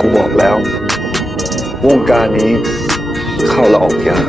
กูบอกแล้ว วงการนี้เข้าและออกยาก